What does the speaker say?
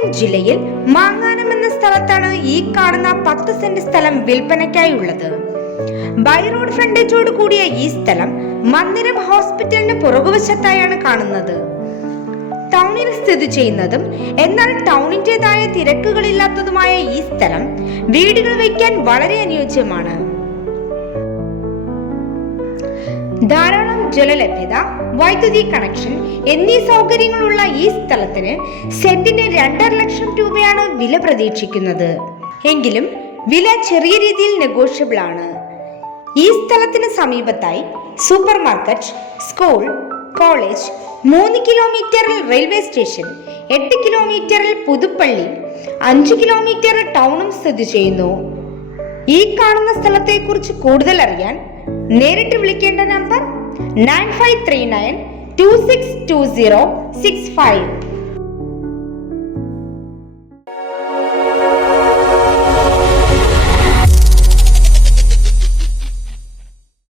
കോട്ടയം ജില്ലയിൽ മാങ്ങാനം എന്ന സ്ഥലത്താണ് ഈ കാണുന്ന 10 സെന്റ് സ്ഥലം വിൽപ്പനയ്ക്കായുള്ളത്. ബൈ റോഡ് ഫ്രണ്ടേജോട് കൂടിയ ഈ സ്ഥലം മന്ദിരം ഹോസ്പിറ്റലിന് പുറകുവശത്തായാണ് കാണുന്നത്. ടൗണിൽ സ്ഥിതി ചെയ്യുന്നതും എന്നാൽ ടൗണിന്റേതായ തിരക്കുകളില്ലാത്തതുമായ ഈ സ്ഥലം വീടുകൾ വയ്ക്കാൻ വളരെ അനുയോജ്യമാണ്. ധാരാളം ജലലഭ്യത, വൈദ്യുതി കണക്ഷൻ എന്നീ സൗകര്യങ്ങളുള്ള ഈ സ്ഥലത്തിന് സെന്റിന് 2.5 ലക്ഷം രൂപയാണ് വില പ്രതീക്ഷിക്കുന്നത്. എങ്കിലും വില ചെറിയ രീതിയിൽ നെഗോഷ്യബിൾ ആണ്. ഈ സ്ഥലത്തിന് സമീപത്തായി സൂപ്പർ മാർക്കറ്റ്, സ്കൂൾ, കോളേജ്, 3 കിലോമീറ്ററിൽ റെയിൽവേ സ്റ്റേഷൻ, 8 കിലോമീറ്ററിൽ പുതുപ്പള്ളി, 5 കിലോമീറ്ററിൽ ടൗണും സ്ഥിതി ചെയ്യുന്നു. ഈ കാണുന്ന സ്ഥലത്തെ കുറിച്ച് കൂടുതൽ അറിയാൻ നേരിട്ട് വിളിക്കേണ്ട നമ്പർ 9539 262065.